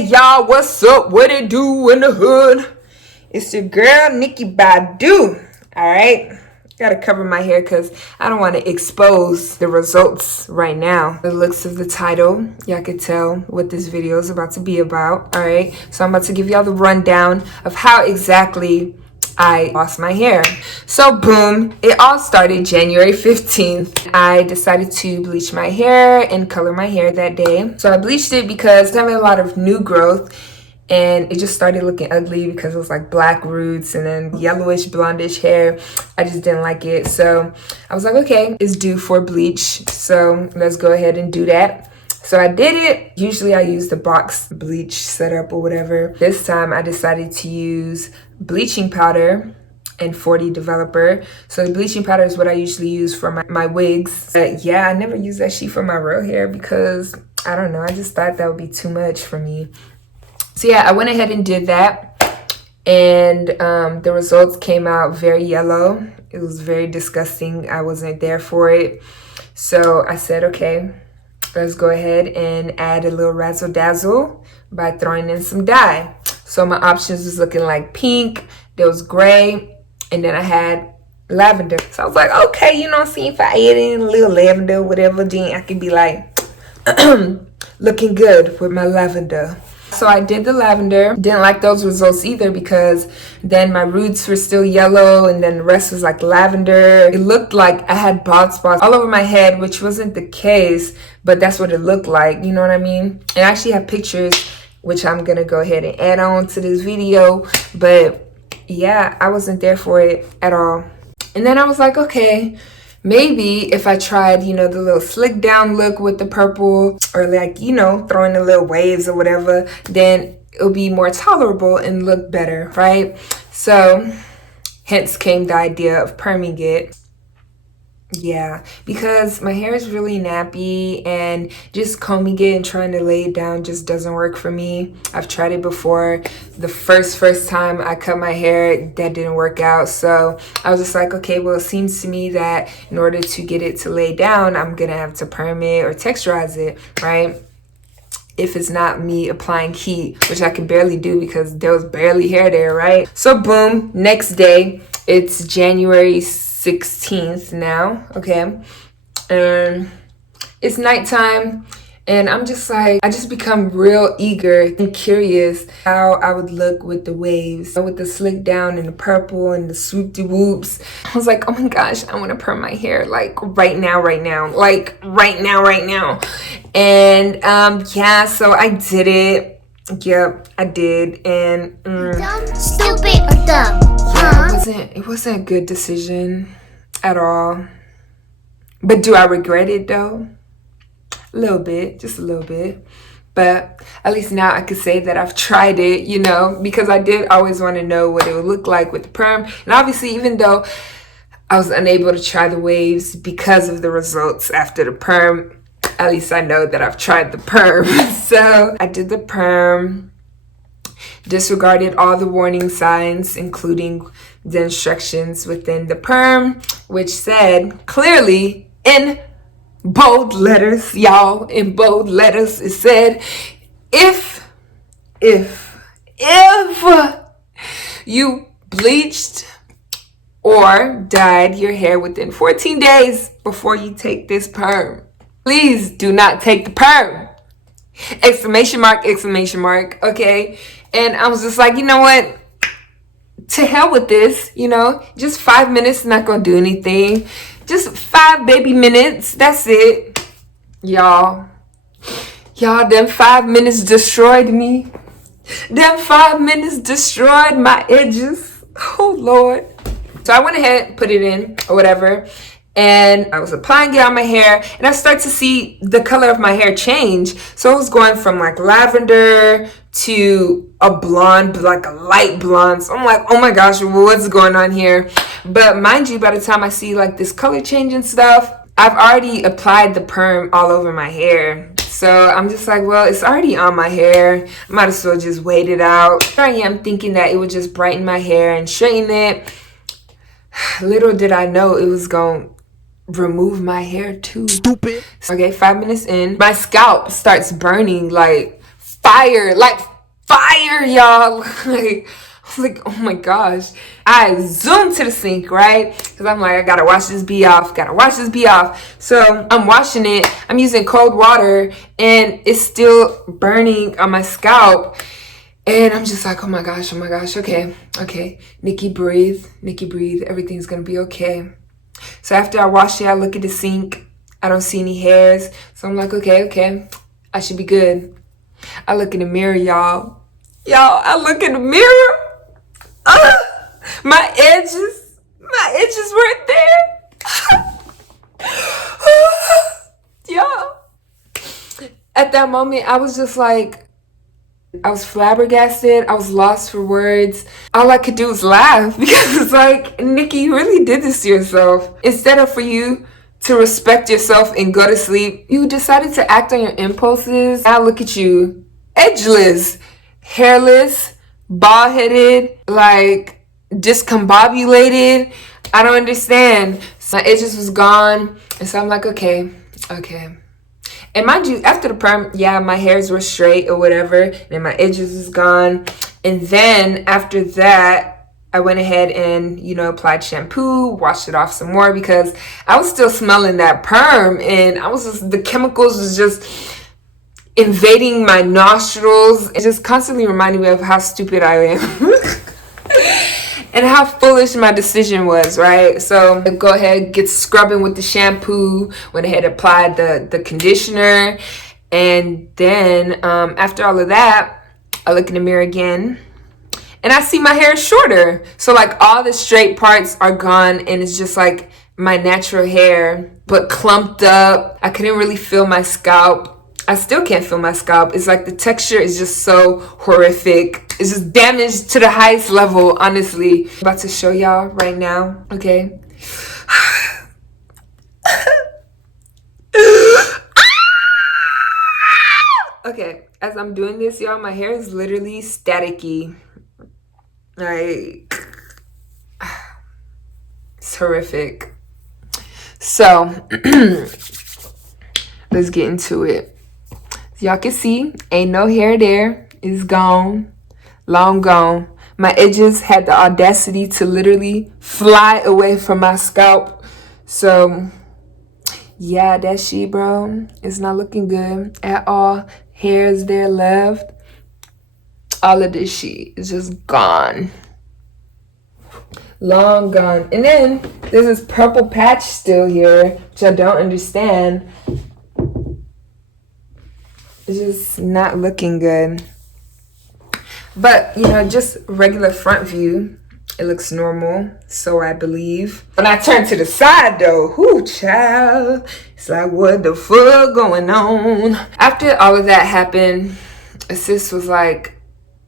Hey y'all, what's up? What it do in the hood? It's your girl Nikki Badu. Alright, gotta cover my hair because I don't want to expose the results right now. The looks of the title, y'all can tell what this video is about to be about. Alright, so I'm about to give y'all the rundown of how exactly I lost my hair. So boom, it all started January 15th. I decided to bleach my hair and color my hair that day. So I bleached it because I have a lot of new growth and it just started looking ugly because it was like black roots and then yellowish blondish hair. I just didn't like it. So I was like, okay, it's due for bleach. So let's go ahead and do that. So I did it. Usually I use the box bleach setup or whatever. This time I decided to use bleaching powder and 40 developer. So the bleaching powder is what I usually use for my wigs. Yeah, I never use that sheet for my real hair because I don't know. I just thought that would be too much for me. So yeah, I went ahead and did that. And the results came out very yellow. It was very disgusting. I wasn't there for it. So I said, okay, let's go ahead and add a little razzle dazzle by throwing in some dye. So my options was looking like pink, there was gray, and then I had lavender. So I was like, okay, you know, see if I add in a little lavender, whatever, then I can be like looking good with my lavender. So I did the lavender. Didn't like those results either because then my roots were still yellow and then the rest was like lavender. It looked like I had bald spots all over my head, which wasn't the case, but that's what it looked like. You know what I mean? And I actually have pictures, which I'm going to go ahead and add on to this video. But yeah, I wasn't there for it at all. And then I was like, okay, maybe if I tried, you know, the little slick down look with the purple or like, you know, throwing the little waves or whatever, then it'll be more tolerable and look better, right? So hence came the idea of perming it. Yeah, because my hair is really nappy and just combing it and trying to lay it down just doesn't work for me. I've tried it before. The first time I cut my hair, that didn't work out. So I was just like, okay, well, it seems to me that in order to get it to lay down, I'm gonna have to perm it or texturize it, right? If it's not me applying heat, which I can barely do because there was barely hair there, right? So boom, next day, it's January 16th now, okay, and it's nighttime and I'm just like, I just become real eager and curious how I would look with the waves, with the slick down and the purple and the swoop-de-whoops. I was like, oh my gosh, I want to perm my hair like right now, like right now. And yeah, so I did it. Yep, I did. And dumb, stupid, or dumb? Yeah, it wasn't a good decision at all. But do I regret it though? A little bit, just a little bit. But at least now I could say that I've tried it, you know, because I did always want to know what it would look like with the perm. And obviously, even though I was unable to try the waves because of the results after the perm, at least I know that I've tried the perm. So I did the perm, disregarded all the warning signs, including the instructions within the perm, which said clearly in bold letters, y'all, in bold letters, it said, if you bleached or dyed your hair within 14 days before you take this perm, please do not take the perm. Exclamation mark, okay? And I was just like, you know what? To hell with this, you know? Just 5 minutes, not gonna do anything. Just 5 baby minutes, that's it. Y'all, them 5 minutes destroyed me. Them 5 minutes destroyed my edges. Oh, Lord. So I went ahead, put it in or whatever. And I was applying it on my hair and I started to see the color of my hair change. So it was going from like lavender to a blonde, like a light blonde. So I'm like, oh my gosh, what's going on here? But mind you, by the time I see like this color change and stuff, I've already applied the perm all over my hair. So I'm just like, well, it's already on my hair. I might as well just wait it out. Here I am thinking that it would just brighten my hair and straighten it. Little did I know it was going to remove my hair too. Stupid. Okay, 5 minutes in, my scalp starts burning like fire, like fire, y'all. Like, oh my gosh. I zoomed to the sink, right? Because I'm like, I gotta wash this bee off. So I'm washing it. I'm using cold water and it's still burning on my scalp. And I'm just like, oh my gosh. Okay. Nikki, breathe. Everything's gonna be okay. So after I wash it, I look at the sink. I don't see any hairs. So I'm like, okay. I should be good. I look in the mirror, y'all. I look in the mirror. My edges weren't there. Y'all. At that moment, I was just like, I was flabbergasted. I was lost for words. All I could do was laugh because it's like, Nikki, you really did this to yourself. Instead of for you to respect yourself and go to sleep, you decided to act on your impulses. Now look at you, edgeless, hairless, bald-headed, like discombobulated. I don't understand. So my edges was gone, and so I'm like, okay. And mind you, after the perm, yeah, my hairs were straight or whatever, and my edges was gone. And then after that, I went ahead and, applied shampoo, washed it off some more because I was still smelling that perm, and the chemicals was just invading my nostrils. It just constantly reminded me of how stupid I am. And how foolish my decision was, right? So I go ahead, get scrubbing with the shampoo, went ahead, applied the conditioner. And then after all of that, I look in the mirror again and I see my hair is shorter. So like all the straight parts are gone and it's just like my natural hair, but clumped up. I couldn't really feel my scalp. I still can't feel my scalp. It's like the texture is just so horrific. It's just damaged to the highest level, honestly. I'm about to show y'all right now, okay? Okay, as I'm doing this, y'all, my hair is literally staticky. Like, it's horrific. So, let's get into it. Y'all can see, ain't no hair there. It's gone. Long gone. My edges had the audacity to literally fly away from my scalp. So, yeah, that shit, bro. It's not looking good at all. Hairs there left. All of this shit is just gone. Long gone. And then, there's this purple patch still here, which I don't understand. It's just not looking good. But, just regular front view, it looks normal, so I believe. When I turn to the side, though, whoo, child, it's like, what the fuck going on? After all of that happened, sis was like,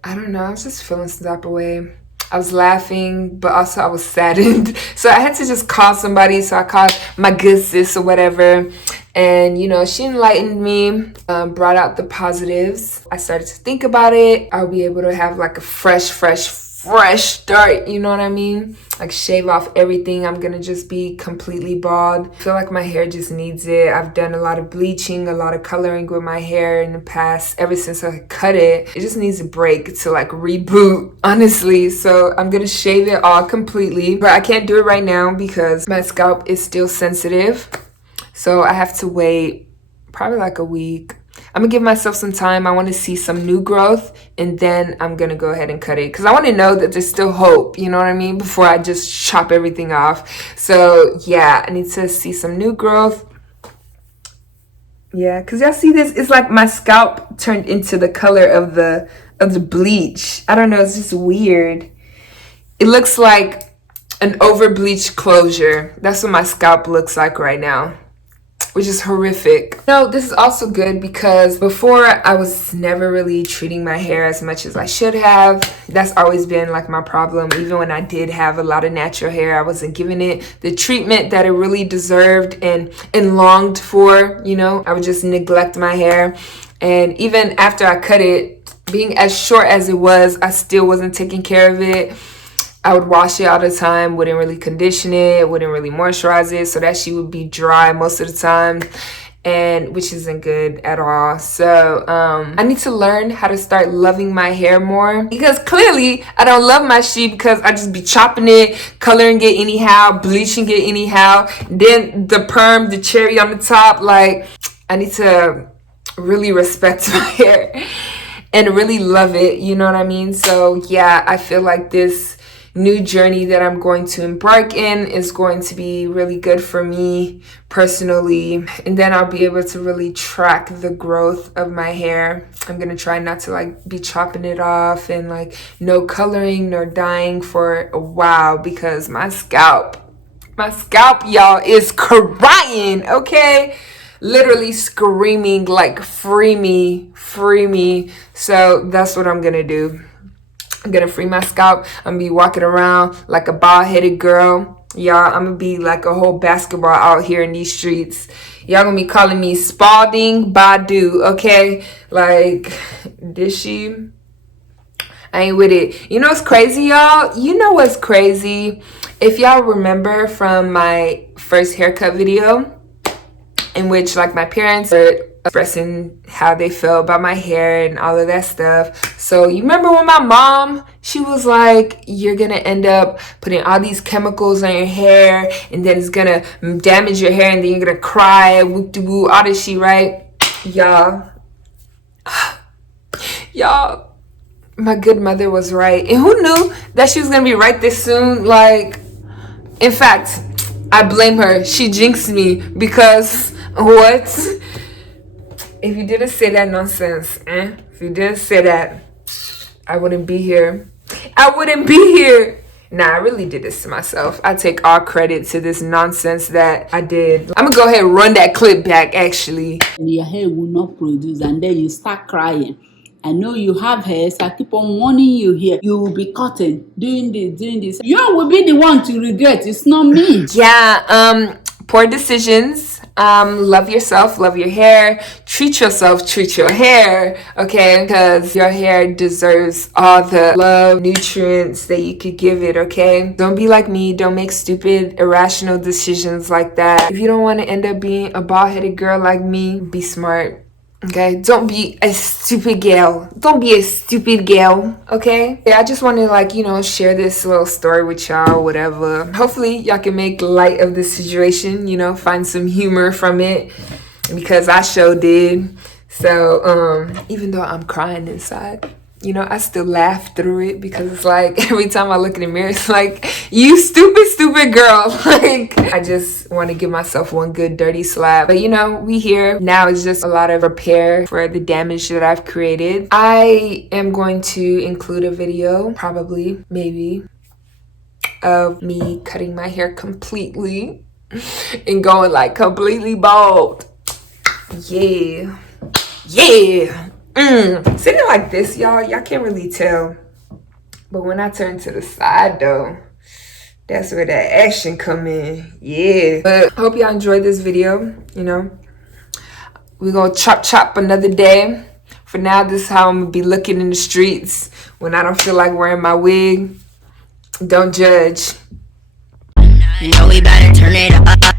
I don't know, I was just feeling some type of way. I was laughing, but also I was saddened. So I had to just call somebody. So I called my good sis or whatever. And, she enlightened me, brought out the positives. I started to think about it. I'll be able to have like a fresh start. You know what I mean? Like shave off everything. I'm going to just be completely bald. I feel like my hair just needs it. I've done a lot of bleaching, a lot of coloring with my hair in the past. Ever since I cut it, it just needs a break to like reboot, honestly. So I'm going to shave it all completely. But I can't do it right now because my scalp is still sensitive. So I have to wait probably like a week. I'm gonna give myself some time. I want to see some new growth and then I'm gonna go ahead and cut it because I want to know that there's still hope, you know what I mean, before I just chop everything off. So yeah, I need to see some new growth. Yeah, because y'all see this, it's like my scalp turned into the color of the bleach. I don't know, it's just weird. It looks like an over bleached closure. That's what my scalp looks like right now, which is horrific. No, this is also good because before I was never really treating my hair as much as I should have. That's always been like my problem. Even when I did have a lot of natural hair, I wasn't giving it the treatment that it really deserved and longed for, I would just neglect my hair. And even after I cut it, being as short as it was, I still wasn't taking care of it. I would wash it all the time, wouldn't really condition it, wouldn't really moisturize it, so that she would be dry most of the time. and which isn't good at all. So I need to learn how to start loving my hair more, because clearly I don't love my sheep because I just be chopping it, coloring it anyhow, bleaching it anyhow, then the perm, the cherry on the top. Like, I need to really respect my hair and really love it, you know what I mean? So yeah, I feel like this new journey that I'm going to embark in is going to be really good for me personally, and then I'll be able to really track the growth of my hair. I'm gonna try not to like be chopping it off, and like no coloring nor dyeing for a while, because my scalp, y'all, is crying, okay? Literally screaming like, free me, free me. So that's what I'm gonna do. I'm gonna free my scalp. I'm gonna be walking around like a bald-headed girl. Y'all, I'm gonna be like a whole basketball out here in these streets. Y'all gonna be calling me Spalding Badu, okay? Like, did she? I ain't with it. You know what's crazy, y'all? You know what's crazy? If y'all remember from my first haircut video, in which like my parents were expressing how they felt about my hair and all of that stuff. So you remember when my mom, she was like, you're gonna end up putting all these chemicals on your hair, and then it's gonna damage your hair, and then you're gonna cry, whoop de woo, all this shit, right? Y'all, my good mother was right. And who knew that she was gonna be right this soon? Like, in fact, I blame her. She jinxed me, because what? If you didn't say that nonsense, if you didn't say that, I wouldn't be here. I wouldn't be here. Nah, I really did this to myself. I take all credit to this nonsense that I did. I'm gonna go ahead and run that clip back, actually. And your hair will not produce, and then you start crying. I know you have hair, so I keep on warning you here. You will be cutting, doing this. You will be the one to regret. It's not me. Yeah, poor decisions. Love yourself, love your hair, treat yourself, treat your hair, okay? Because your hair deserves all the love, nutrients that you could give it, okay? Don't be like me. Don't make stupid, irrational decisions like that. If you don't want to end up being a bald-headed girl like me, be smart. Okay, don't be a stupid gal. Don't be a stupid gal, okay? Yeah, I just want to, like, you know, share this little story with y'all, whatever. Hopefully, y'all can make light of the situation, you know, find some humor from it, because I sure did. So, even though I'm crying inside, you know, I still laugh through it, because it's like, every time I look in the mirror, it's like, you stupid girl. Like, I just want to give myself one good dirty slap. But you know, we here. Now it's just a lot of repair for the damage that I've created. I am going to include a video, probably, maybe, of me cutting my hair completely and going like completely bald. Yeah. Sitting like this, y'all can't really tell, but when I turn to the side though, that's where that action come in. Yeah, but hope y'all enjoyed this video. You know, we're gonna chop another day. For now, this is how I'm gonna be looking in the streets when I don't feel like wearing my wig. Don't judge. You know we better turn it up.